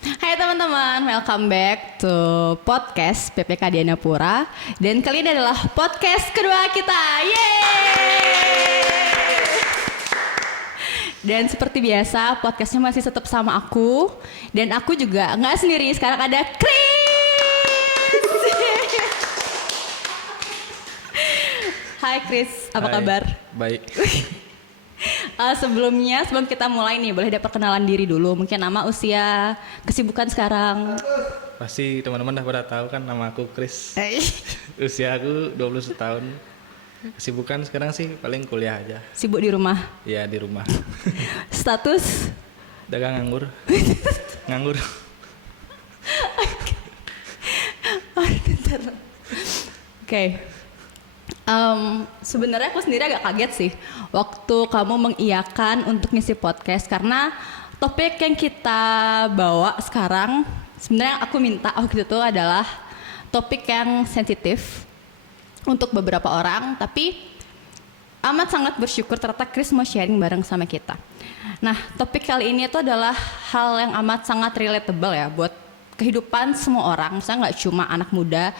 Hai teman-teman, welcome back to podcast PPK Dianapura. Dan kali ini adalah podcast kedua kita. Yeay! Dan seperti biasa, podcastnya masih tetap sama aku. Dan aku juga nggak sendiri, sekarang ada Chris. Hai Chris, apa Hai, kabar? baik. Sebelum kita mulai nih, boleh perkenalan diri dulu. Mungkin nama, usia, kesibukan sekarang. Pasti teman-teman udah pada tahu kan nama aku Chris. Usia aku 21 tahun. Kesibukan sekarang sih paling kuliah aja. Sibuk di rumah. Ya di rumah. Status? Dagang nganggur. Nganggur. Oke. Sebenarnya aku sendiri agak kaget sih waktu kamu mengiyakan untuk ngisi podcast, karena topik yang kita bawa sekarang sebenarnya aku minta waktu itu adalah topik yang sensitif untuk beberapa orang, tapi amat sangat bersyukur ternyata Chris mau sharing bareng sama kita. Nah, topik kali ini itu adalah hal yang amat sangat relatable ya buat kehidupan semua orang, misalnya nggak cuma anak muda,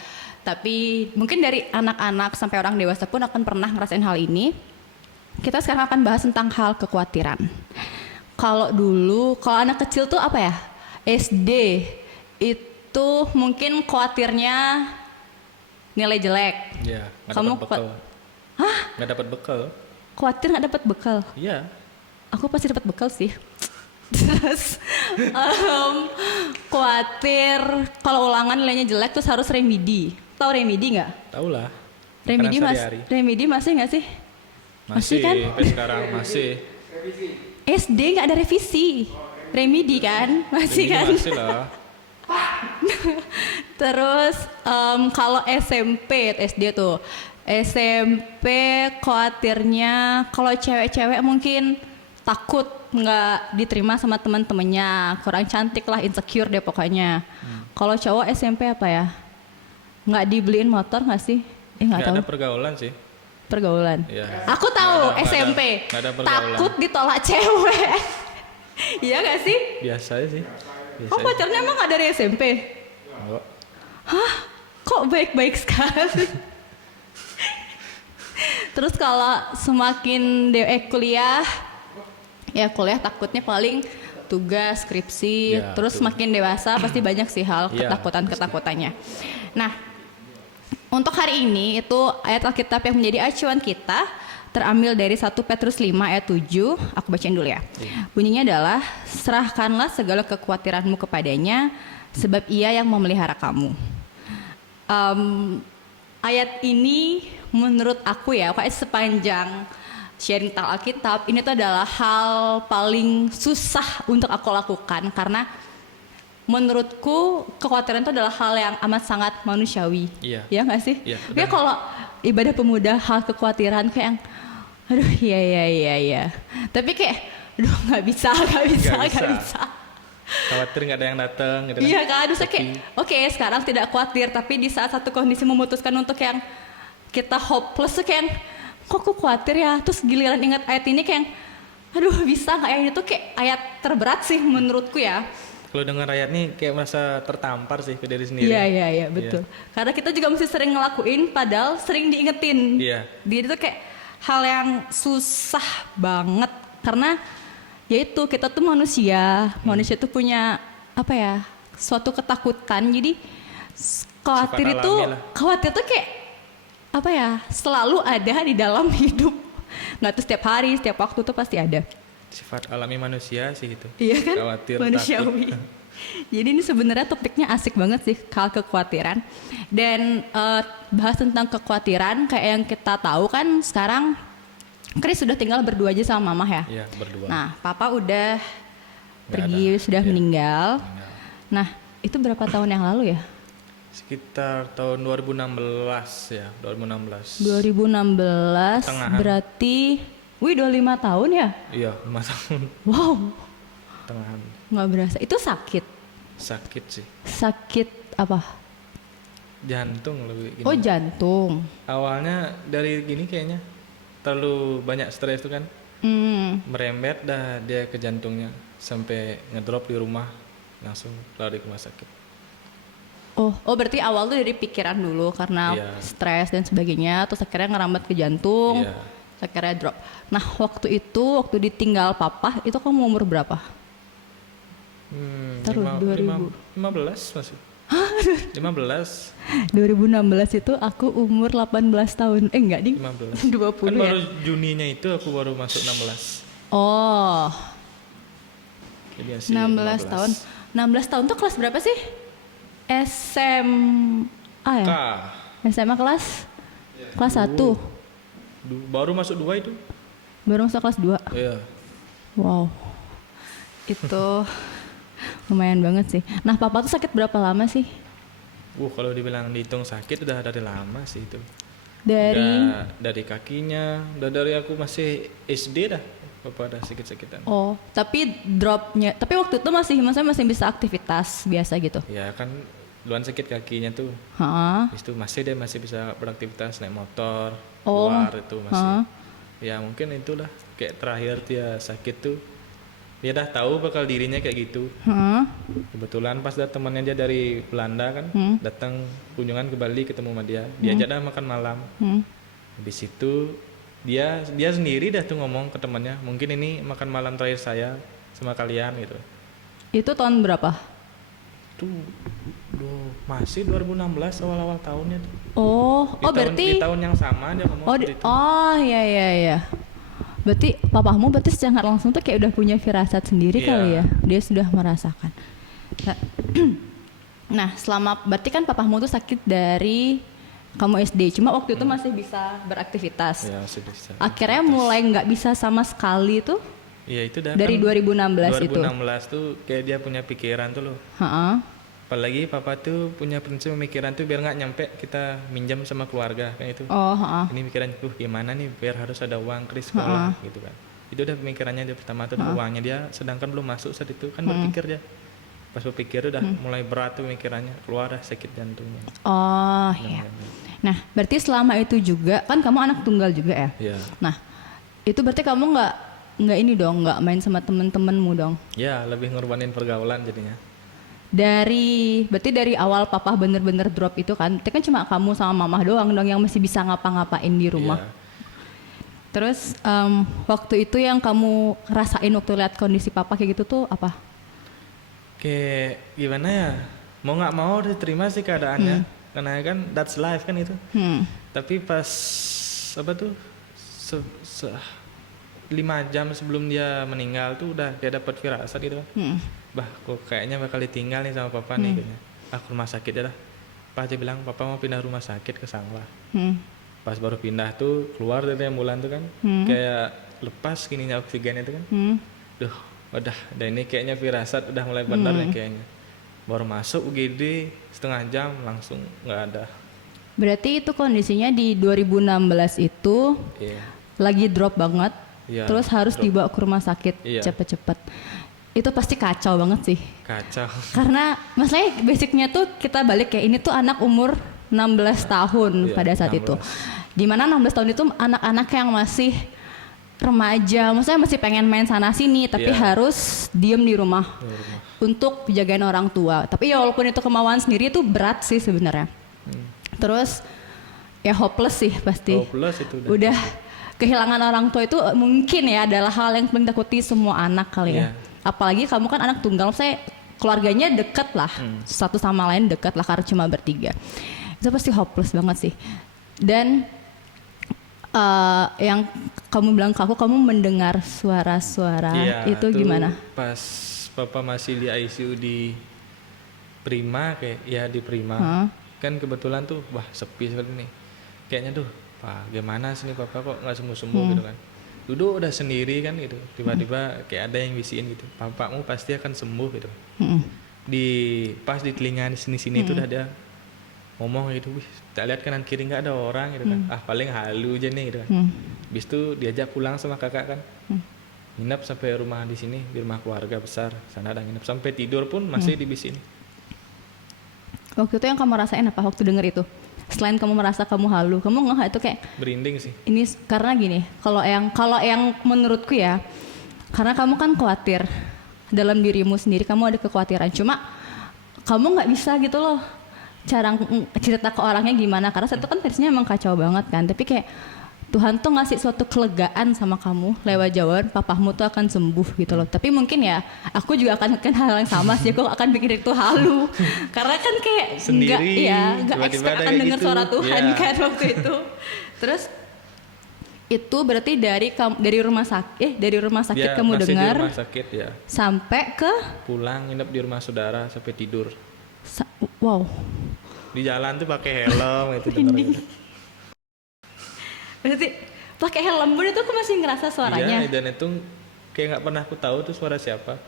tapi mungkin dari anak-anak sampai orang dewasa pun akan pernah ngerasain hal ini. Kita sekarang akan bahas tentang hal kekhawatiran. Kalau anak kecil tuh apa ya? SD itu mungkin khawatirnya nilai jelek. Ya, nggak Kamu dapat bekal. Hah? Nggak dapat bekal. Khawatir nggak dapat bekal? Iya. Aku pasti dapat bekal sih. Terus khawatir kalau ulangan nilainya jelek terus harus remedi. Tahu remedi nggak? Tahu lah. Remedi masih nggak sih? Masih kan? Sampai sekarang masih. SD nggak ada revisi. Remedi kan? Masih Ini kan? masih lah. Terus kalau SMP, SD tuh. SMP khawatirnya kalau cewek-cewek mungkin takut nggak diterima sama teman-temannya, kurang cantik lah, insecure deh pokoknya. Kalau cowok SMP apa ya? Nggak dibeliin motor nggak sih? Nggak tahu. Ada pergaulan sih. Pergaulan. Ya. Aku tahu Nggak ada- SMP. nggak ada pergaulan. Takut ditolak cewek. Iya nggak sih? Biasa aja sih. Biasa Oh, aja. pacarnya emang nggak dari SMP? Enggak. Kok baik-baik sekali? Terus kalau semakin kuliah, ya kuliah takutnya paling tugas, skripsi, Ya, terus betul. makin dewasa pasti banyak sih hal Iya, ketakutannya. Nah, untuk hari ini itu ayat Alkitab yang menjadi acuan kita terambil dari 1 Petrus 5 ayat 7. Aku bacain dulu ya. Bunyinya adalah, serahkanlah segala kekhawatiranmu kepadanya sebab ia yang memelihara kamu. Ayat ini menurut aku ya, kayak sepanjang sharing tentang Alkitab, ini tuh adalah hal paling susah untuk aku lakukan, karena menurutku kekhawatiran itu adalah hal yang amat sangat manusiawi. Iya. Ya nggak sih? Iya, Kayak kalau ibadah pemuda hal kekhawatiran kayak yang, aduh iya. Tapi kayak, aduh nggak bisa. Khawatir nggak ada yang datang gitu kan. Iya kan, bisa kayak, oke, sekarang tidak khawatir, tapi di saat satu kondisi memutuskan untuk yang kita hopeless tuh kayak, kok aku khawatir ya, terus giliran ingat ayat ini kayak, aduh bisa nggak ya, ini tuh kayak ayat terberat sih menurutku ya. Kalau dengar ayat nih kayak merasa tertampar sih ke diri sendiri. Iya betul. Karena kita juga mesti sering ngelakuin, padahal sering diingetin. Iya. Jadi itu kayak hal yang susah banget, karena yaitu kita tuh manusia tuh punya apa ya, suatu ketakutan. Jadi khawatir Sifat itu, alami lah. khawatir tuh kayak apa ya, selalu ada di dalam hidup. Nggak tuh setiap hari, setiap waktu tuh pasti ada. Sifat alami manusia sih itu. Iya kan? Khawatir, Manusiawi. takut. Jadi ini sebenarnya topiknya asik banget sih, hal kekhawatiran. Dan bahas tentang kekhawatiran, kayak yang kita tahu kan sekarang Chris sudah tinggal berdua aja sama mama ya. Iya, berdua. Nah, papa udah Nggak sudah ada. Iya. meninggal. Nah, itu berapa tahun yang lalu ya? Sekitar tahun 2016 ya, 2016. 2016 Pertengahan. berarti, wih 25 tahun ya? Iya, 5 tahun Wow, tengahan. nggak berasa. Itu sakit. Sakit sih. Sakit apa? Jantung lebih gini. Oh, jantung. Awalnya dari gini kayaknya terlalu banyak stres tuh kan, merembet dah dia ke jantungnya sampai ngedrop di rumah. langsung lari ke rumah sakit. Oh berarti awal tuh dari pikiran dulu karena Iya. stres dan sebagainya, terus akhirnya ngerambat ke jantung, Iya. terus akhirnya drop. Nah waktu ditinggal papa, itu kamu umur berapa? Taruh 15 masih. 15. 2016 itu aku umur 18 tahun. Enggak ding. 15. 20 Kan ya. baru Juninya itu aku baru masuk 16. Oh, Jadi masih 16 tahun. 16 tahun tuh kelas berapa sih? SMA ya? K. SMA kelas 1. Baru masuk 2 itu. Baru masuk kelas 2. Iya. Wow. Itu lumayan banget sih. Nah, papa tuh sakit berapa lama sih? Kalau dibilang dihitung sakit udah dari lama sih itu. Dari Dari kakinya, udah dari aku masih SD dah. Bapak ada sakit-sakitan. Oh, tapi dropnya, tapi waktu itu maksudnya masih bisa aktivitas biasa gitu. Ya kan duluan sakit kakinya tuh. Hah? Habis itu dia masih bisa beraktivitas naik motor, Oh. keluar itu masih. Hah? Ya mungkin itulah kayak terakhir dia sakit tuh. Dia dah tahu bakal dirinya kayak gitu. Hah? Kebetulan pas ada temannya dia dari Belanda kan, datang kunjungan ke Bali ketemu sama dia. Diajak dah makan malam. Habis itu dia sendiri dah tuh ngomong ke temannya, mungkin ini makan malam terakhir saya sama kalian gitu. Itu tahun berapa? Tuh, masih 2016 awal-awal tahunnya tuh. Berarti di tahun yang sama dia ngomong seperti itu. iya. Berarti papamu secara langsung tuh kayak udah punya firasat sendiri Iya. kali ya. Dia sudah merasakan. Nah, berarti kan papamu tuh sakit dari kamu SD. Cuma waktu itu masih bisa beraktivitas. Ya, masih bisa. Akhirnya mulai nggak bisa sama sekali tuh Iya, itu dah dari kan 2016 itu. 2016 tuh kayak dia punya pikiran tuh loh. Heeh. Apalagi papa tuh punya prinsip pemikiran tuh biar nggak nyampe kita minjam sama keluarga kan itu. Oh, heeh. Ini pikiran gimana nih biar harus ada uang ke sekolah gitu kan. Itu udah pemikirannya dia pertama tuh uangnya dia, sedangkan belum masuk saat itu kan berpikir dia. Pas berpikir udah mulai berat tuh pemikirannya, keluar dah sakit jantungnya. Oh, iya. Nah, berarti selama itu juga kan kamu anak tunggal juga ya? Iya. Nah, itu berarti kamu nggak ini dong, nggak main sama temen-temenmu dong? Ya, lebih ngorbanin pergaulan jadinya. Berarti dari awal papa bener-bener drop itu kan, itu kan cuma kamu sama mama doang dong yang masih bisa ngapa-ngapain di rumah. Iya. Terus waktu itu yang kamu rasain waktu lihat kondisi papa kayak gitu tuh apa? Kayak gimana ya? Mau nggak mau diterima sih keadaannya. Karena kan that's life kan itu. Tapi pas apa tuh 5 jam sebelum dia meninggal tuh udah kayak dapat firasat gitu kan. Bah, kok kayaknya bakal ditinggal nih sama papa nih kayaknya. Aku rumah sakit ya dah. Pas dia bilang papa mau pindah rumah sakit ke Sanglah. Pas baru pindah tuh keluar dari ambulan tuh kan, kayak lepas gininya oksigen itu kan. Duh, udah ini kayaknya firasat udah mulai benar nih kayaknya. Baru masuk UGD setengah jam langsung nggak ada. Berarti itu kondisinya di 2016 itu Iya. lagi drop banget, Iya, terus harus drop. dibawa ke rumah sakit Iya. cepet-cepet. Itu pasti kacau banget sih. Kacau. Karena masalahnya basicnya tuh kita balik ya, ini tuh anak umur 16 tahun Iya, pada saat 16. itu. Dimana 16 tahun itu anak-anak yang masih remaja, maksudnya masih pengen main sana sini, tapi Iya. harus diem di rumah untuk jagain orang tua. Tapi ya walaupun itu kemauan sendiri itu berat sih sebenarnya. Terus ya hopeless sih pasti. Hopeless itu Udah kehilangan orang tua itu mungkin ya adalah hal yang paling takuti semua anak kali ya. Iya. Apalagi kamu kan anak tunggal, saya keluarganya deket lah, satu sama lain deket lah karena cuma bertiga. Itu pasti hopeless banget sih. Dan yang kamu bilang ke aku, kamu mendengar suara-suara Iya, itu tuh gimana? pas papa masih di ICU di Prima kayak ya di Prima. Kan kebetulan tuh wah sepi sekali nih. Kayaknya tuh, Pak, gimana sih nih papa kok nggak sembuh-sembuh gitu kan. Duduk udah sendiri kan gitu. Tiba-tiba kayak ada yang bisiin gitu. Papamu pasti akan sembuh gitu. Pas di telinga di sini-sini itu udah dia ngomong gitu, wih, tak lihat kanan kiri nggak ada orang gitu kan. Paling halu aja nih gitu kan. Habis itu diajak pulang sama kakak kan. Nginep sampai rumah di sini, di rumah keluarga besar. Sana ada nginep sampai tidur pun masih dibisin. Waktu itu yang kamu rasain apa waktu denger itu? Selain kamu merasa kamu halu, kamu nggak itu kayak Berinding sih. ini karena gini, kalau yang menurutku ya, karena kamu kan khawatir dalam dirimu sendiri kamu ada kekhawatiran. Cuma kamu nggak bisa gitu loh cara cerita ke orangnya gimana, karena satu kan versinya emang kacau banget kan. Tapi kayak Tuhan tuh ngasih suatu kelegaan sama kamu lewat jawaban papamu tuh akan sembuh gitu loh. Tapi mungkin ya aku juga akan melakukan hal yang sama sih, aku akan pikir itu halu karena kan kayak Sendiri, nggak expect tiba-tiba akan ada dengar gitu. suara Tuhan Ya. kan waktu itu. Terus itu berarti dari rumah sakit Ya, kamu masih dengar di rumah sakit ya. sampai ke Pulang nginep di rumah saudara sampai tidur. wow. Di jalan tuh pakai helm itu Ini. dengerin. Berarti pakai helm pun itu aku masih ngerasa suaranya. Iya, dan itu kayak nggak pernah aku tahu tuh suara siapa.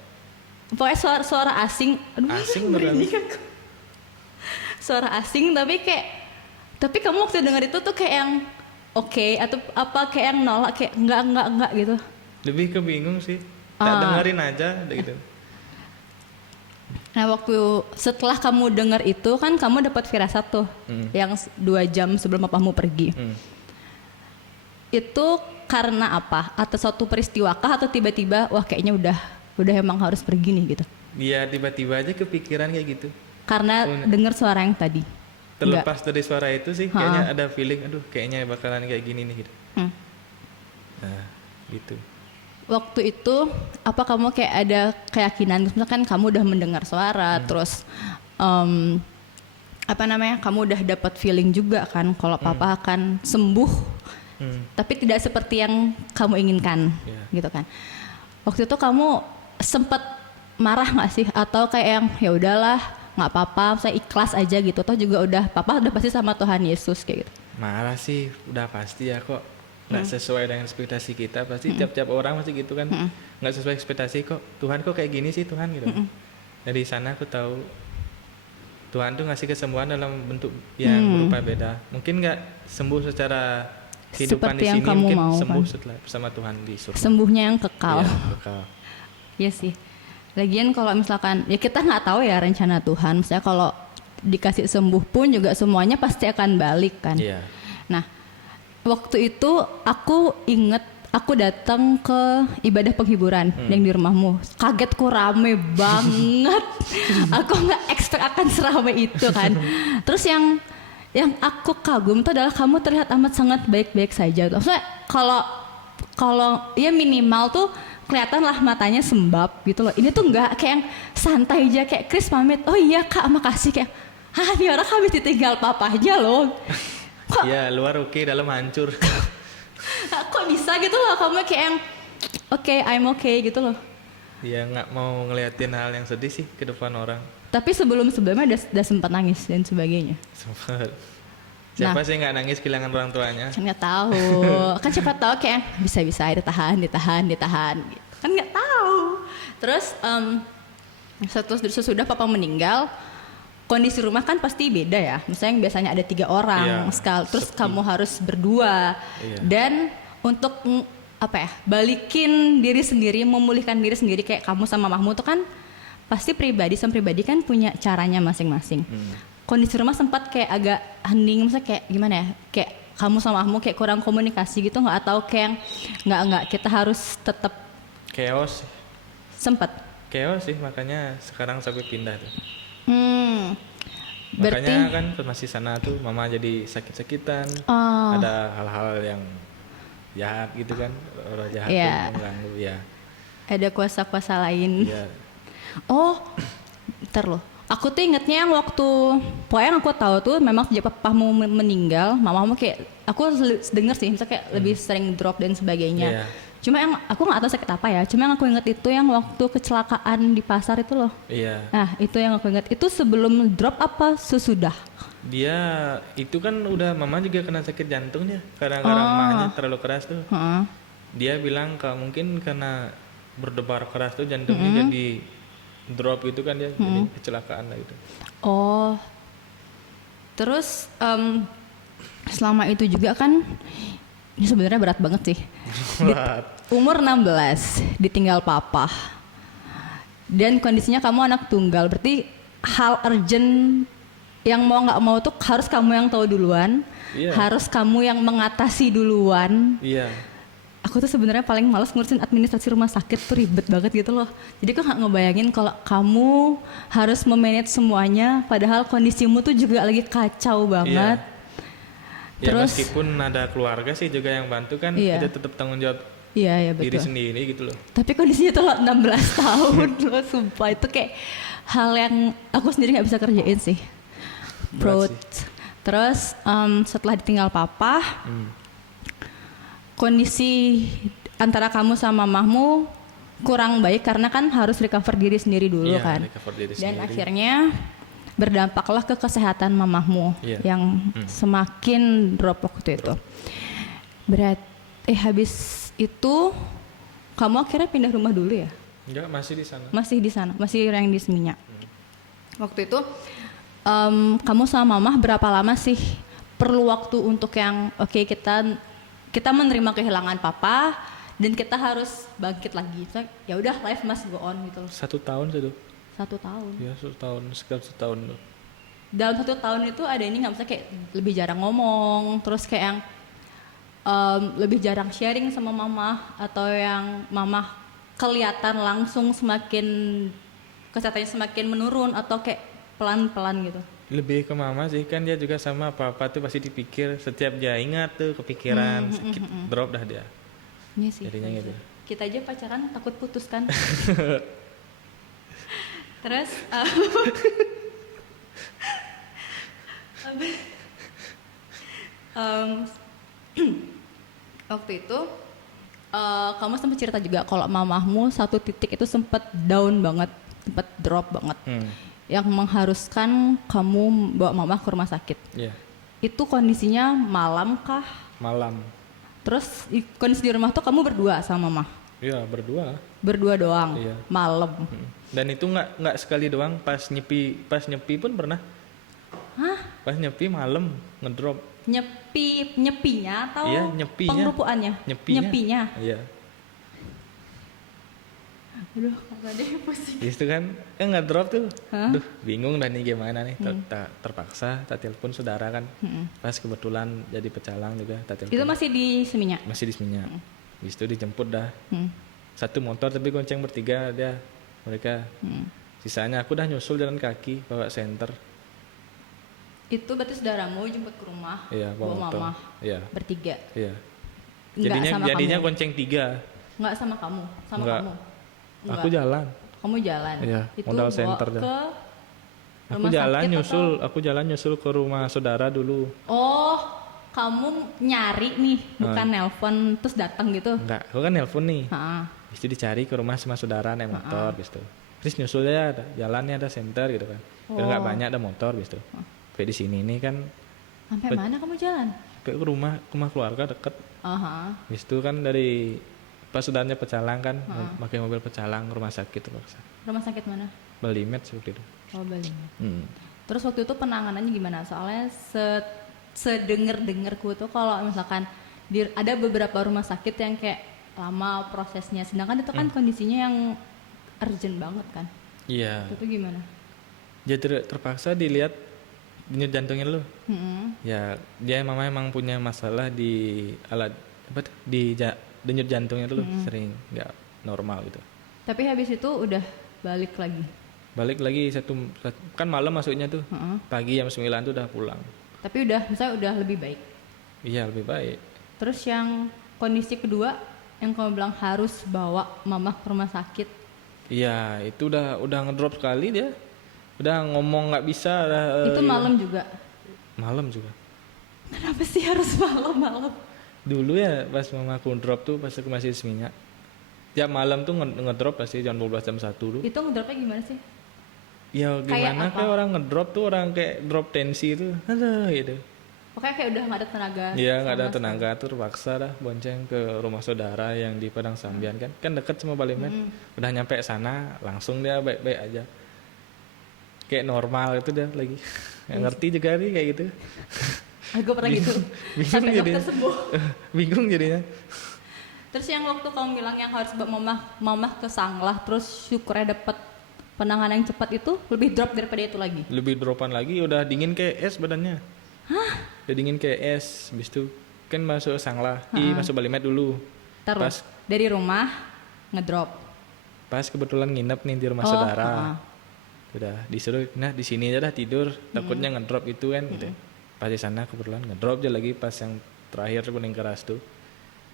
Pokoknya suara asing. Aduh, Asing beneran. merinding aku. Suara asing tapi kamu waktu denger itu tuh kayak yang oke, atau apa kayak yang nolak kayak enggak gitu. Lebih ke bingung sih. Tak dengerin aja gitu. Nah waktu setelah kamu dengar itu kan kamu dapat firasat tuh yang 2 jam sebelum papamu pergi. Itu karena apa? Atau suatu peristiwa kah atau tiba-tiba wah kayaknya udah emang harus pergi nih gitu? Iya, tiba-tiba aja kepikiran kayak gitu. Karena dengar suara yang tadi. Terlepas dari suara itu sih kayaknya ada feeling aduh kayaknya bakalan kayak gini nih gitu. Nah, gitu. Waktu itu apa kamu kayak ada keyakinan misalnya kan kamu udah mendengar suara terus kamu udah dapat feeling juga kan kalau papa akan sembuh tapi tidak seperti yang kamu inginkan gitu kan. Waktu itu kamu sempat marah nggak sih atau kayak yang ya udahlah nggak apa-apa saya ikhlas aja gitu toh juga papa udah pasti sama Tuhan Yesus kayak gitu. Marah sih udah pasti ya kok nggak sesuai dengan ekspektasi kita, pasti tiap-tiap orang pasti gitu kan, nggak sesuai ekspektasi kok Tuhan kok kayak gini sih Tuhan gitu. Dari sana aku tahu Tuhan tuh ngasih kesembuhan dalam bentuk yang berupa beda, mungkin nggak sembuh secara kehidupan Seperti di yang sini, kamu mungkin mau, sembuh kan? setelah bersama Tuhan di surga. Sembuhnya yang kekal. Iya, kekal. Iya sih. Lagian kalau misalkan ya kita nggak tahu ya rencana Tuhan. Misalnya kalau dikasih sembuh pun juga semuanya pasti akan balik kan. Iya. Nah, waktu itu aku inget aku datang ke ibadah penghiburan yang di rumahmu. Kagetku rame banget. Aku nggak expect akan seramai itu kan. Terus yang aku kagum itu adalah kamu terlihat amat sangat baik-baik saja. Maksudnya kalau ya minimal tuh kelihatan lah matanya sembab gitu loh. Ini tuh nggak kayak yang santai aja kayak Chris pamit. Oh iya kak makasih kayak. Hah ini orang habis ditinggal papa aja loh. Kok, Iya, luar oke, dalam hancur. kok bisa gitu loh kamu kayak yang oke, I'm okay gitu loh. Iya, nggak mau ngeliatin hal yang sedih sih ke depan orang. Tapi sebelumnya udah sempat nangis dan sebagainya. Sempet. Siapa sih nggak nangis kehilangan orang tuanya? Kan nggak tahu. Kan siapa tahu kayak bisa ditahan. Kan nggak tahu. Terus sesudah papa meninggal, kondisi rumah kan pasti beda ya. Misalnya yang biasanya ada 3 orang sekali, terus kamu harus berdua. Dan untuk balikin diri sendiri, memulihkan diri sendiri kayak kamu sama mamahmu tuh kan pasti pribadi kan punya caranya masing-masing. Kondisi rumah sempat kayak agak hening, misalnya kayak gimana ya? Kayak kamu sama mamahmu kayak kurang komunikasi gitu nggak? Atau kayak nggak kita harus tetap Chaos. sempat. Chaos sih, makanya sekarang sampai pindah tuh. Berarti Makanya kan masih sana tuh mama jadi sakit-sakitan. Ada hal-hal yang jahat gitu kan, orang jahat tuh mengganggu ya. Ada kuasa-kuasa lain. Iya. Oh, ntar loh. Aku tuh ingetnya yang waktu pokoknya yang aku tahu tuh memang sejak papamu meninggal, mamamu kayak aku denger sih, misalnya kayak lebih sering drop dan sebagainya. Iya. Cuma yang aku nggak tahu sakit apa ya. Cuma yang aku inget itu yang waktu kecelakaan di pasar itu loh. Iya. Nah itu yang aku inget. Itu sebelum drop apa sesudah? Dia itu kan udah mama juga kena sakit jantung dia karena mahnya terlalu keras tuh. Dia bilang mungkin karena berdebar keras tuh jantungnya jadi drop gitu kan dia jadi kecelakaan lah gitu. Oh. Terus selama itu juga kan ini sebenarnya berat banget sih. Umur 16 ditinggal papa. Dan kondisinya kamu anak tunggal, berarti hal urgent yang mau nggak mau tuh harus kamu yang tahu duluan, harus kamu yang mengatasi duluan. Iya. aku tuh sebenarnya paling males ngurusin administrasi rumah sakit tuh, ribet banget gitu loh. Jadi aku nggak ngebayangin kalau kamu harus memanage semuanya, padahal kondisimu tuh juga lagi kacau banget. Ya Terus, meskipun ada keluarga sih juga yang bantu kan, Iya. kita tetap tanggung jawab iya diri betul. sendiri gitu loh. Tapi kondisinya tuh lo 16 tahun loh, sumpah itu kayak hal yang aku sendiri nggak bisa kerjain sih. Berat Terus setelah ditinggal papa, kondisi antara kamu sama mamahmu kurang baik karena kan harus recover diri sendiri dulu Iya, kan. recover diri Dan sendiri. akhirnya berdampaklah ke kesehatan mamahmu Iya. yang semakin drop waktu itu. Habis itu kamu akhirnya pindah rumah dulu ya? Enggak, masih di sana. Masih di sana, masih yang di Seminyak. Waktu itu kamu sama mamah berapa lama sih perlu waktu untuk yang oke, kita menerima kehilangan papa dan kita harus bangkit lagi. So, ya udah, life must go on gitu loh. 1 tahun itu. 1 tahun. Ya 1 tahun, sekitar 1 tahun tuh. Dalam 1 tahun itu ada ini nggak, misalnya kayak lebih jarang ngomong, terus kayak yang lebih jarang sharing sama mama, atau yang mama kelihatan langsung semakin kesehatannya semakin menurun, atau kayak pelan-pelan gitu. Lebih ke mama sih, kan dia juga sama apa-apa tuh pasti dipikir, setiap dia ingat tuh kepikiran, sedikit drop dah dia. Iya sih. Jadinya gitu. Kita aja pacaran takut putus kan. Terus waktu itu kamu sempat cerita juga kalau mamahmu satu titik itu sempat down banget, sempat drop banget, yang mengharuskan kamu bawa mamah ke rumah sakit. Iya, Itu kondisinya malam kah? malam. Terus kondisi di rumah tuh kamu berdua sama mamah? Iya, berdua lah. Berdua doang, Iya. malam. Dan itu nggak sekali doang, pas nyepi pun pernah. Hah? Pas nyepi malam ngedrop. Nyepinya atau Iya, nyepinya. pengrupuannya? Nyepinya. Iya. Aduh, apa deh pusing. Itu kan ngedrop tuh. Hah? Duh, bingung dah nih gimana nih. Terpaksa tak telepon saudara kan. Pas kebetulan jadi pecalang juga tak telepon. Itu masih di Seminyak? Masih di Seminyak. Habis itu dijemput dah. Hmm. Satu motor tapi gonceng bertiga dia mereka. Sisanya aku dah nyusul jalan kaki bawa senter. Itu berarti saudaramu jemput ke rumah, Iya, bawa motor. mamah, Iya. bertiga. Iya. Enggak sama Jadinya kamu? gonceng 3. Enggak sama kamu? Sama Enggak. kamu? Aku jalan. Kamu jalan? Iya, Itu modal bawa center dah. ke Aku rumah jalan sakit nyusul, atau- aku jalan nyusul ke rumah saudara dulu. Oh, kamu nyari nih, bukan nelpon terus datang gitu? Enggak, aku kan nelpon nih. Heeh. Habis itu dicari ke rumah sama saudara naik motor habis itu. Terus nyusul ya ada jalannya ada center gitu kan. Udah enggak banyak ada motor habis itu. Kayak di sini nih kan Sampai mana kamu jalan? kayak ke rumah keluarga deket. Aha. Habis itu kan dari pas saudaranya pecalang kan pakai mobil pecalang ke rumah sakit terpaksa. Rumah sakit mana? Balimet waktu itu. Oh, Bali. Hmm. Terus waktu itu penanganannya gimana? Soalnya sedenger-dengerku tuh kalau misalkan ada beberapa rumah sakit yang kayak lama prosesnya, sedangkan itu kan kondisinya yang urgent banget kan. Iya. Itu gimana? Jadi terpaksa dilihat denyut jantungnya lu. Mm-mm. Ya dia emang punya masalah di alat apa tuh, denyut jantungnya dulu sering nggak normal gitu. Tapi habis itu udah balik lagi. Balik lagi kan malam masuknya tuh. Heeh. Pagi jam 9 tuh udah pulang. Tapi misalnya udah lebih baik. Iya lebih baik. Terus yang kondisi kedua yang kamu bilang harus bawa mama ke rumah sakit. Iya itu udah ngedrop sekali dia. Udah ngomong nggak bisa. Itu malam juga. Malam juga. Kenapa sih harus malam-malam? Dulu ya pas mamaku drop tuh pas aku masih di Seminyak. Tiap malam tuh ngedrop pasti jam 12 jam 1 dulu. Itu ngedropnya gimana sih? Ya Kayak gimana apa? kayak orang ngedrop tuh orang kayak drop tensi itu. Aduh gitu. Pokoknya kayak udah gak ada tenaga. Iya nggak ada sama tenaga tuh terpaksa dah bonceng ke rumah saudara yang di Padang Sambian kan deket sama Balimet. Udah nyampe sana langsung dia baik-baik aja. Kayak normal itu dia lagi. Nggak ngerti juga nih kayak gitu. Aku pernah gitu. Bingung Sampai jadinya. dokter sembuh. Bingung jadinya. Terus yang waktu kamu bilang yang harus bawa mamah ke Sanglah, terus syukurnya dapet penanganan yang cepat, itu lebih drop daripada itu lagi. Lebih dropan lagi udah dingin kayak es badannya. Hah? Udah dingin kayak es. Habis itu kan masuk Sanglah, masuk Balimet dulu. Terus dari rumah ngedrop. Pas kebetulan nginep nih di rumah saudara. Udah disuruh, nah di sini aja dah tidur, takutnya ngedrop itu kan gitu. Pas di sana kebetulan ngedrop aja lagi pas yang terakhir kuning keras tuh.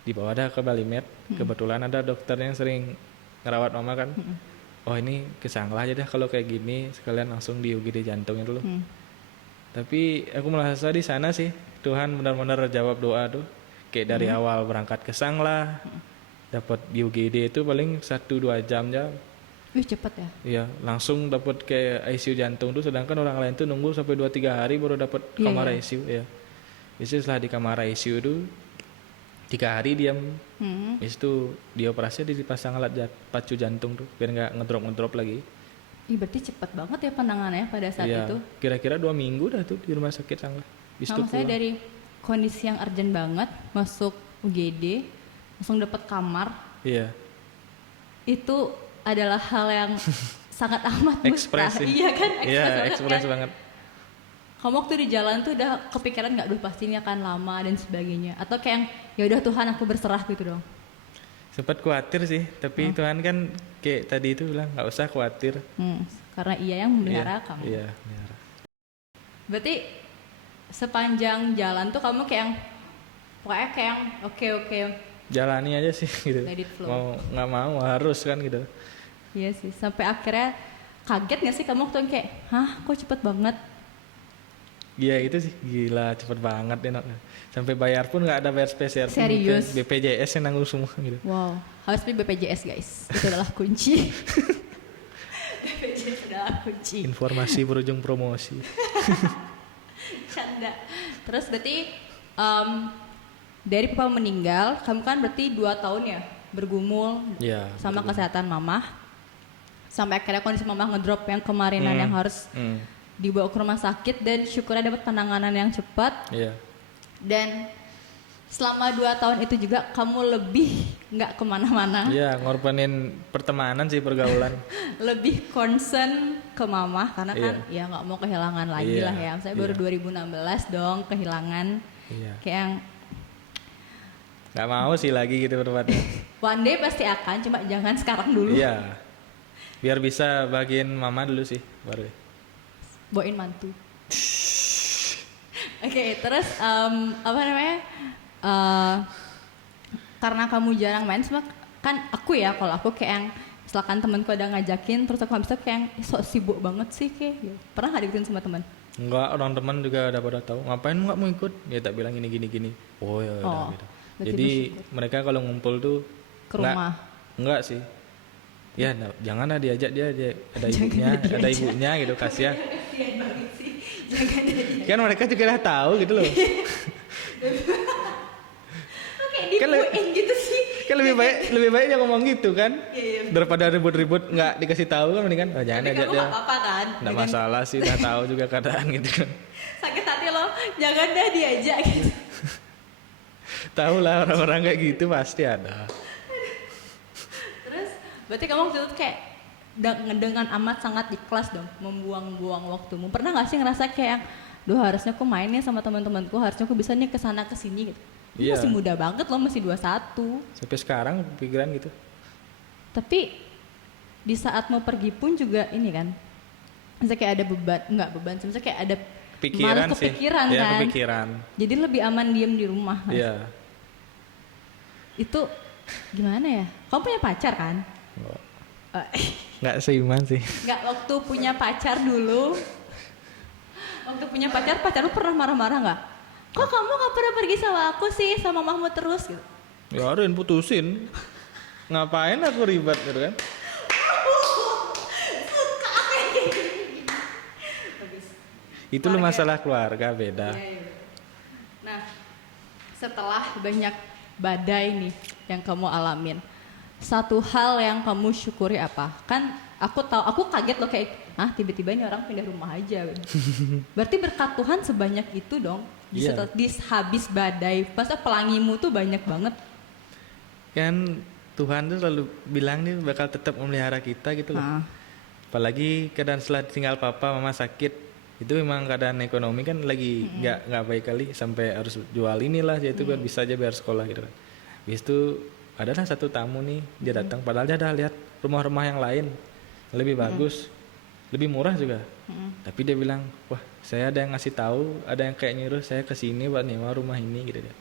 Dibawa dah ke Balimed. Kebetulan ada dokter yang sering ngerawat mama kan. Oh ini kesanglah aja dah kalau kayak gini, sekalian langsung di UGD jantung itu loh. Tapi aku merasa di sana sih Tuhan benar-benar jawab doa tuh. Kayak dari awal berangkat ke Sanglah, dapat di UGD itu paling 1-2 jam aja. Wih cepet ya. Iya, langsung dapat ke ICU jantung tuh, sedangkan orang lain tuh nunggu sampai 2-3 hari baru dapat kamar ICU ya. Biasanya setelah di kamar ICU tuh 3 hari diam. Habis itu dioperasi dipasang alat pacu jantung tuh biar nggak ngedrop lagi. Ih berarti cepet banget ya penanganannya pada saat Iya, itu. kira-kira 2 minggu dah tuh di rumah sakit Sanglah. Habis itu Saya pulang. dari kondisi yang urgent banget masuk UGD langsung dapat kamar. Iya. Itu adalah hal yang sangat amat Ekspresif. Iya kan? Iya, Ekspres ekspres banget. Kamu waktu di jalan tuh udah kepikiran nggak, duh pasti ini akan lama dan sebagainya, atau kayak yang, ya udah Tuhan aku berserah gitu dong? Sempat khawatir sih, tapi Tuhan kan kayak tadi itu bilang nggak usah khawatir. Karena Ia yang memelihara kamu. Iya, melihara. Berarti sepanjang jalan tuh kamu kayak yang pokoknya kayak yang oke. Jalani aja sih gitu. Let it flow. Mau nggak mau harus kan gitu. Iya sih, sampai akhirnya kaget gak sih kamu waktu yang kayak, hah kok cepet banget? Iya itu sih gila cepet banget enaknya. Sampai bayar pun nggak ada bayar spesial. Serius? BPJS yang nanggung semua gitu. Wow, harus beli BPJS guys, itu adalah kunci. BPJS adalah kunci. Informasi berujung promosi. Canda. Terus berarti dari papa meninggal, kamu kan berarti 2 tahun ya bergumul sama kesehatan mama. Sampai akhirnya kondisi mama ngedrop yang kemarinan yang harus dibawa ke rumah sakit, dan syukurnya dapat penanganan yang cepat. Iya. Dan selama 2 tahun itu juga kamu lebih nggak kemana-mana. Iya, ngorbanin pertemanan sih, pergaulan. Lebih concern ke mama karena kan ya nggak mau kehilangan lagi lah ya. Saya baru 2016 dong kehilangan. Iya. Kayak yang Nggak mau sih lagi gitu berdebatnya. one day pasti akan, cuma jangan sekarang dulu. Iya. Biar bisa bagiin mama dulu sih baru. Bawain mantu. Oke, terus apa namanya? Karena kamu jarang main sama kan aku ya, kalau aku kayak yang misalkan temanku ada ngajakin terus aku nggak bisa, kayak yang sok sibuk banget sih kayak gitu. Pernah nggak dibikin sama teman? Enggak, orang teman juga udah pada tahu. Ngapain nggak mau ikut? Ya tak bilang gini. Oh ya udah gitu. Jadi mereka kalau ngumpul tuh ke rumah. Enggak sih. Ya janganlah diajak dia ada ibunya gitu, kasihan. Kan mereka juga udah tahu gitu loh. Kan gitu sih. Kan lebih baik dia ngomong gitu kan. Daripada ribut-ribut nggak dikasih tahu kan, mendingan jangan ajak dia. Apa kan? Nggak masalah sih, udah tahu juga keadaan gitu kan. Sakit hati loh, jangan deh diajak gitu. Tahu lah orang-orang kayak gitu pasti ada. Terus berarti kamu waktu itu kayak dengan amat sangat ikhlas dong membuang-buang waktumu. Pernah nggak sih ngerasa kayak, duh harusnya aku mainnya sama teman-temanku, harusnya aku bisa nih kesana kesini gitu. Iya. Masih muda banget loh, masih 21. Sampai sekarang pikiran gitu. Tapi di saat mau pergi pun juga ini kan, misalnya kayak ada beban, misalnya kayak ada malah kepikiran sih. kan. Ya, kepikiran. Jadi lebih aman diem di rumah. Iya. Itu gimana ya? Kamu punya pacar kan? Nggak seiman sih. Nggak, waktu punya pacar dulu. Waktu punya pacar lu pernah marah-marah nggak? Kok kamu nggak pernah pergi sama aku sih, sama Mahmud terus gitu? Ya udah putusin. Ngapain aku ribet gitu kan? Itu lu masalah keluarga beda. Iya. Nah, setelah banyak badai nih yang kamu alamin, satu hal yang kamu syukuri apa? Kan aku kaget loh kayak, tiba-tiba ini orang pindah rumah aja. Berarti berkat Tuhan sebanyak itu dong. Di habis badai, pas pelangimu tuh banyak banget. Kan Tuhan tuh selalu bilang nih bakal tetap memelihara kita gitu loh. Apalagi keadaan setelah tinggal papa mama sakit, itu memang keadaan ekonomi kan lagi nggak baik kali, sampai harus jual inilah, yaitu biar bisa aja bayar sekolah gitu kan. Habis itu adalah satu tamu nih dia datang padahal dia udah lihat rumah-rumah yang lain lebih bagus, lebih murah juga. Tapi dia bilang, wah saya ada yang ngasih tahu, ada yang kayak nyuruh saya ke sini buat nyewa rumah ini gitu dia.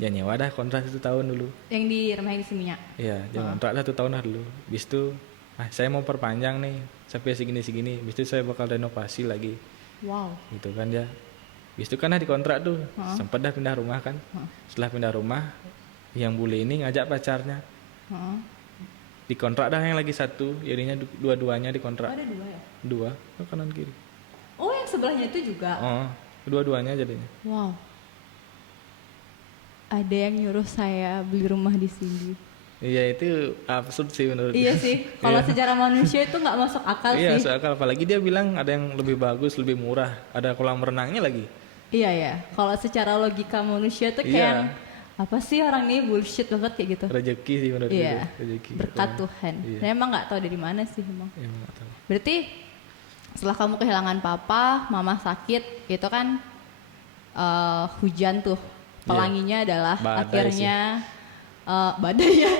Dia nyewa dah kontrak 1 tahun dulu. Yang di rumah yang di sininya. Iya, dia kontrak 1 tahun lah dulu. Habis itu, saya mau perpanjang nih sampai segini-segini. Habis itu saya bakal renovasi lagi. Wow. Gitu kan dia. Habis itu kan dah dikontrak tuh. Sempat dah pindah rumah kan. Setelah pindah rumah, yang bule ini ngajak pacarnya. Dikontrak dah yang lagi satu, jadinya dua-duanya dikontrak. Oh, ada 2 ya? 2, kanan kiri. Oh, yang sebelahnya itu juga. Oh, kedua-duanya jadinya. Wow. Ada yang nyuruh saya beli rumah di sini. Iya itu absurd sih menurut. Iya sih. Kalau secara manusia itu nggak masuk akal iya, sih. masuk akal. Apalagi dia bilang ada yang lebih bagus, lebih murah, ada kolam renangnya lagi. Iya ya. Kalau secara logika manusia tuh kayak Iya. yang, apa sih orang ini bullshit banget kayak gitu. Rezeki sih menurut Iya. gue. Rezeki. Berkat Tuhan. Iya. Saya emang nggak tahu dari mana sih emang. Iya, nggak tahu. Berarti setelah kamu kehilangan papa, mama sakit, itu kan hujan tuh. Pelanginya adalah Badai akhirnya badai ya.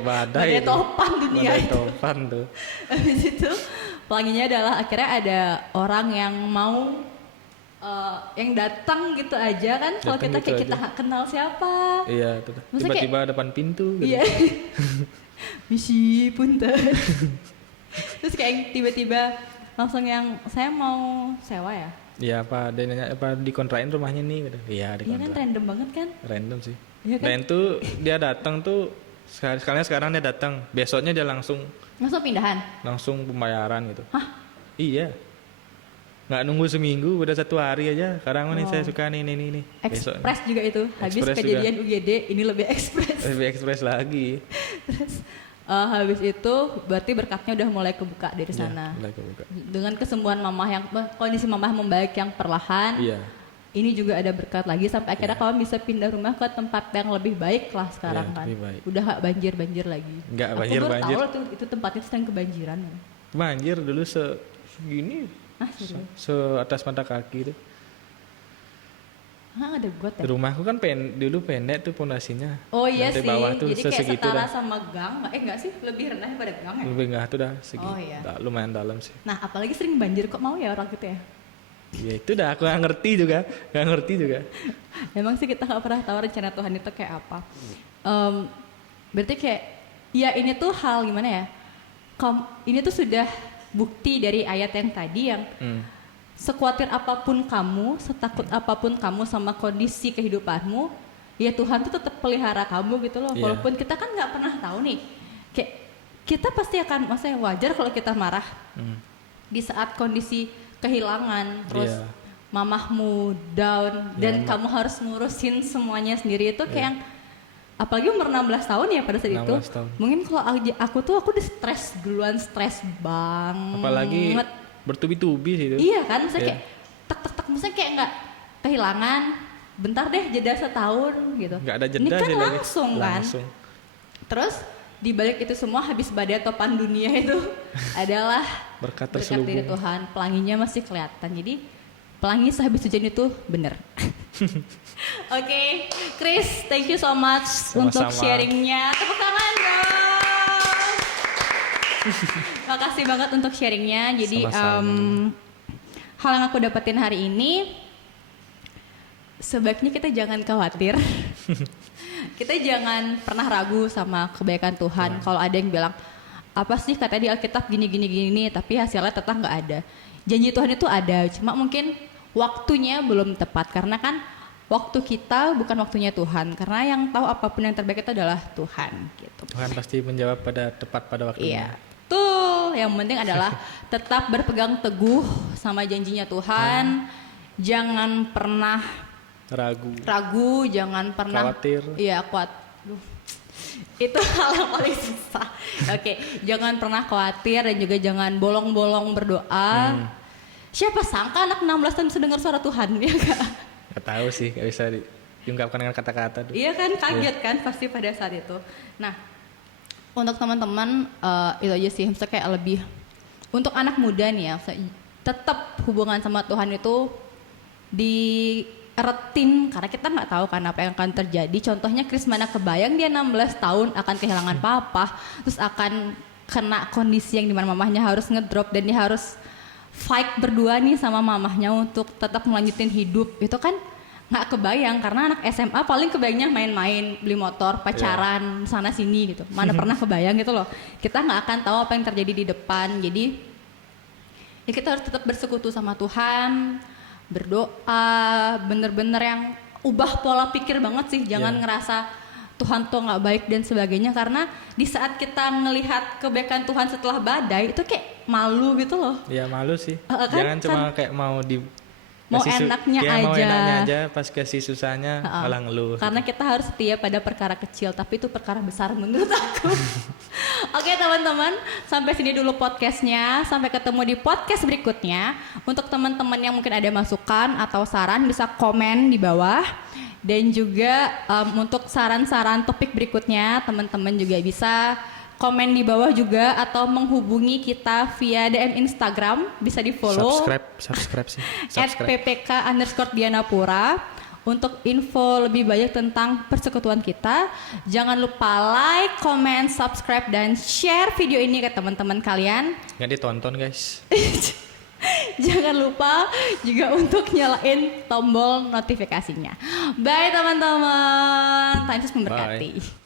Badai itu. topan dunia Badai itu. topan tuh. Habis itu pelanginya adalah akhirnya ada orang yang mau yang datang gitu aja kan. Kalau Datang kita gitu kayak aja. kita nggak kenal siapa. Iya, tuh. Maksudnya Tiba-tiba depan pintu gitu. Iya. Misi punten. Terus kayak tiba-tiba langsung yang saya mau sewa ya. Iya, apa dia nanya apa dikontrakin rumahnya nih gitu. Iya, Iya kan dikontrak. random banget kan. Random sih. Iya kan? Dan tuh dia datang tuh sekarang dia datang, besoknya dia langsung pindahan. pembayaran gitu. Hah? Iya. Nggak nunggu seminggu, udah 1 hari aja. Sekarang nih Wow. saya suka nih. Besok Ekspres juga itu. Habis Ekspres kejadian UGD ini lebih ekspres. lebih ekspres lagi. Terus habis itu berarti berkatnya udah mulai kebuka dari sana. Iya, mulai kebuka. Dengan kesembuhan mamah yang kondisi mamah membaik yang perlahan. Iya. Ini juga ada berkat lagi sampai akhirnya kamu bisa pindah rumah ke tempat yang lebih baik lah sekarang Iya, kan. lebih baik. Udah gak banjir lagi. Nggak Aku banjir-banjir. baru tahu itu tempatnya sedang kebanjiran. Banjir dulu segini, Ah serius? se atas mata kaki tuh. Ah ada got ya? Rumahku kan dulu pendek tuh pondasinya. Oh iya Lantai sih, bawah tuh jadi kayak segitu setara dah. sama gang. Enggak sih, lebih rendah daripada gang ya? Lebih enggak tuh dah segi. Oh, iya. Lumayan dalam sih. Nah apalagi sering banjir kok mau ya orang gitu ya? Ya itu dah aku nggak ngerti juga. Emang sih kita gak pernah tahu rencana Tuhan itu kayak apa. Berarti kayak, ya ini tuh hal gimana ya? Ini tuh sudah bukti dari ayat yang tadi yang sekuatir apapun kamu, setakut apapun kamu sama kondisi kehidupanmu, ya Tuhan tuh tetap pelihara kamu gitu loh. Iya. Walaupun kita kan nggak pernah tahu nih, kayak kita pasti akan, maksudnya wajar kalau kita marah di saat kondisi kehilangan, terus Iya. mamahmu down dan Ya, kamu harus ngurusin semuanya sendiri itu kayak yang, apalagi umur 16 tahun ya pada saat itu. 16 tahun. Mungkin kalau aku udah stres banget. Apalagi bertubi-tubi sih itu. Iya kan, maksudnya Iya. kayak tek, maksudnya kayak nggak kehilangan, bentar deh jeda setahun gitu. Nggak ada jeda Ini kan sih lagi. langsung kan. Langsung. Terus di balik itu semua habis badai topan dunia itu adalah Berkat dari terselubung. Tuhan. Pelanginya masih kelihatan. Jadi pelangi sehabis hujan itu bener. Oke, Chris, thank you so much untuk Sama-sama. sharingnya. Tepuk tangan dong. Makasih banget untuk sharingnya. Jadi Sama-sama. hal yang aku dapetin hari ini, sebaiknya kita jangan khawatir. Kita jangan pernah ragu sama kebaikan Tuhan. Kalau ada yang bilang, apa sih katanya di Alkitab gini, tapi hasilnya tetap nggak ada. Janji Tuhan itu ada, cuma mungkin waktunya belum tepat. Karena kan waktu kita bukan waktunya Tuhan. Karena yang tahu apapun yang terbaik itu adalah Tuhan. Gitu. Tuhan pasti menjawab tepat pada waktunya. Iya. Tuh, yang penting adalah tetap berpegang teguh sama janjinya Tuhan. Jangan pernah ragu, jangan pernah Khawatir. Iya, itu hal yang paling susah. Oke, jangan pernah khawatir dan juga jangan bolong-bolong berdoa. Siapa sangka anak 16 tahun bisa dengar suara Tuhan, ya enggak? Nggak tahu sih, nggak bisa diungkapkan dengan kata-kata tuh. Iya kan, kaget kan pasti pada saat itu. Nah, untuk teman-teman itu aja sih, maksudnya kayak lebih untuk anak muda nih ya, tetap hubungan sama Tuhan itu eretin karena kita nggak tahu kan apa yang akan terjadi. Contohnya Krismana kebayang dia 16 tahun akan kehilangan papa, terus akan kena kondisi yang dimana mamahnya harus ngedrop dan dia harus fight berdua nih sama mamahnya untuk tetap melanjutin hidup. Itu kan nggak kebayang karena anak SMA paling kebayangnya main-main, beli motor, pacaran, sana sini gitu. Mana pernah kebayang gitu loh. Kita nggak akan tahu apa yang terjadi di depan. Jadi ya kita harus tetap bersekutu sama Tuhan, berdoa, bener-bener yang ubah pola pikir banget sih. Jangan ngerasa Tuhan tuh nggak baik dan sebagainya, karena di saat kita ngelihat kebaikan Tuhan setelah badai itu kayak malu gitu loh. Ya malu sih. Kan, Jangan cuma kayak mau enaknya aja. Mau enaknya aja, pas kasih susahnya malah ngeluh. Karena kita harus setia pada perkara kecil, tapi itu perkara besar menurut aku. Oke teman-teman, sampai sini dulu podcastnya. Sampai ketemu di podcast berikutnya. Untuk teman-teman yang mungkin ada masukan atau saran bisa komen di bawah. Dan juga untuk saran-saran topik berikutnya, teman-teman juga bisa komen di bawah juga atau menghubungi kita via DM Instagram, bisa di follow subscribe sih @ppk_dianapura untuk info lebih banyak tentang persekutuan kita. Jangan lupa like, comment, subscribe dan share video ini ke teman-teman kalian. Nggak ditonton guys. Jangan lupa juga untuk nyalain tombol notifikasinya. Bye teman-teman, Tuhan Yesus memberkati. Bye.